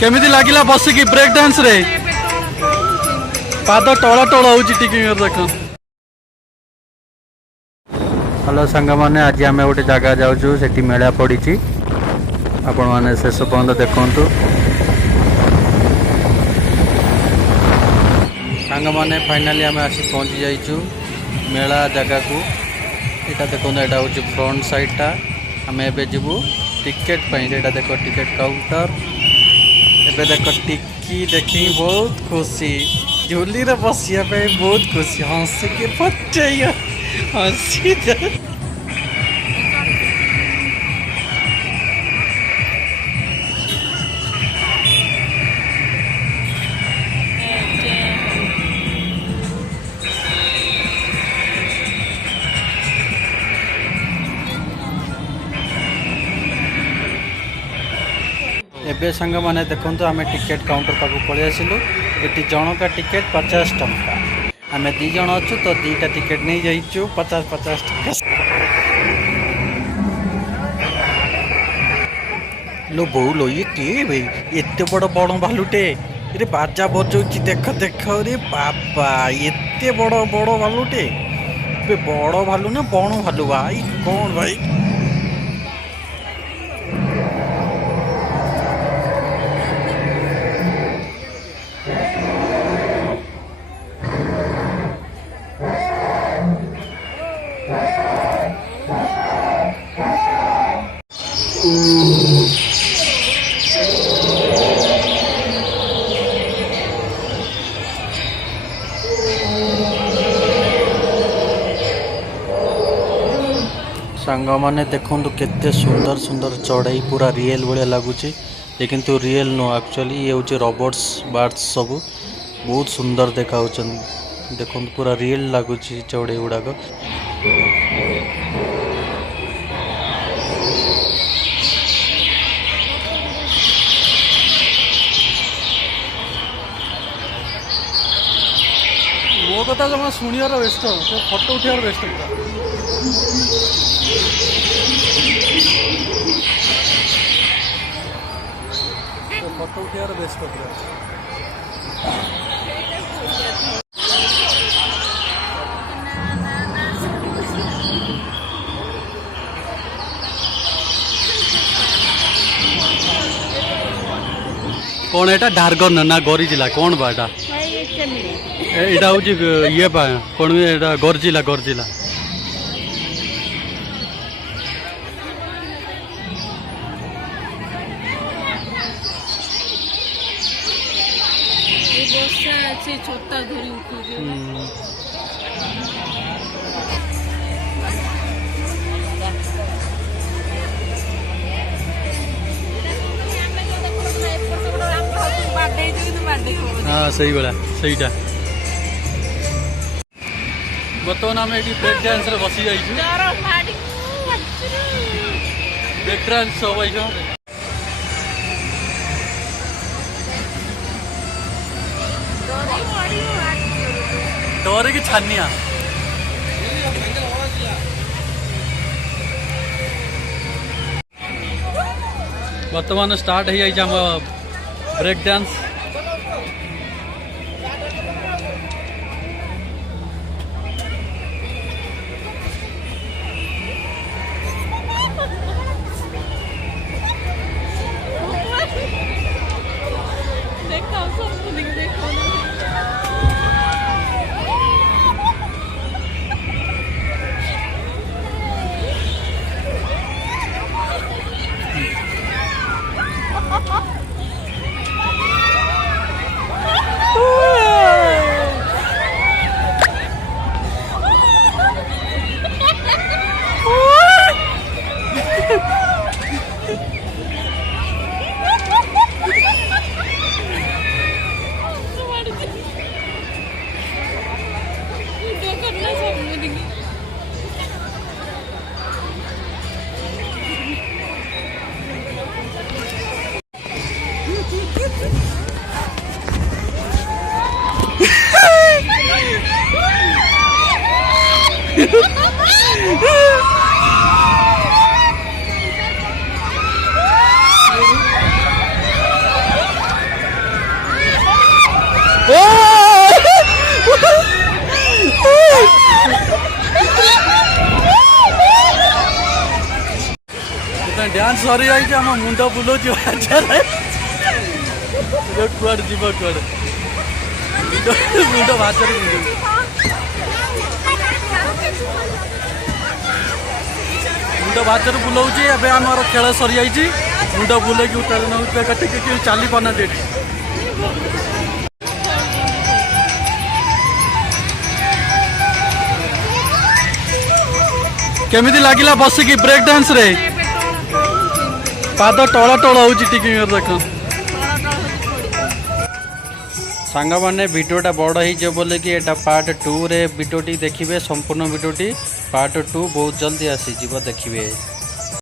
केमिति लागिला बसिकी break dance रे पाद टोला टोला होची टिकिंग देख। हेलो सांग मैंने आज आम गोटे जगह जाऊँ से मेला पड़ी आपण मैंने शेष पर्यंत देखु। सांग मैंने फाइनाली आम आसी पहुँची जाइचु मेला जगह को। यहाँ देखो यहाँ हूँ फ्रंट साइडटा आम एवं जीवु टिकेट पर देख टिकेट काउंटर एवं देख टिकी देखी बहुत खुशी झूली रे बसिया बहुत खुशी हंसिक फटै हंसी एबे संग माने देखो आम टिकेट काउंटर पाक पलि आसिलु। ये जनका टिकेट 50 टंका आम 2 जन अच्छु तो 2टा टिकेट नहीं जाइचु 50-50 टंका। लो बो लो ये किए भाई एत बड़ बड़ भालुटे ये बाजा बजाऊँ देख देख रे बाबा एत बड़ बड़ भालुटे बड़ भालू ना बण भालू भाई कौन भाई सांग मैंने देखु केते सुंदर सुंदर चढ़ाई पूरा रियल भाया लगुच ये किंतु रियल नो एक्चुअली ये हूँ रोबोट्स बार्ड्स सब बहुत सुंदर देखा देखो पूरा रियल लगुच चढ़ाई गुड़ाक। मो कथा जमा शुणियार व्यस्त फोटो उठार व्यस्त फोटो उठार व्यस्त कौन एटा डार्गन ना गरिजिला कौन बा एटा एटा हूँ ये कौन एटा गर्जिला गर्जिला छोटा धरी हाँ सही भाया सहीटा बर्तमान आम ये ब्रेक डांस रे बसी जाइछु ब्रेक डांस सब आइछ डर की छानिया बर्तमान स्टार्ट हो जाइछ हम ब्रेक डांस। डांस सरी जाइए आम मुंड बुलाऊँ कुआड़े जीव कुआड़े मुंड भाषा मुंड भाषा बुलाऊँ एवं आम खेल सरी जाइए मुंड बुले उत्तेजना होती चली पाना डेट केमिति लागिला बसिकी ब्रेक डांस रे पाद टोला टोला हो देख सांग मैंने भिडियोटा बड़ हो बोले कि एटा पार्ट 2 रे भिडियोटी देखिए संपूर्ण भिडियोटी पार्ट 2 बहुत जल्दी आसीज देखिए।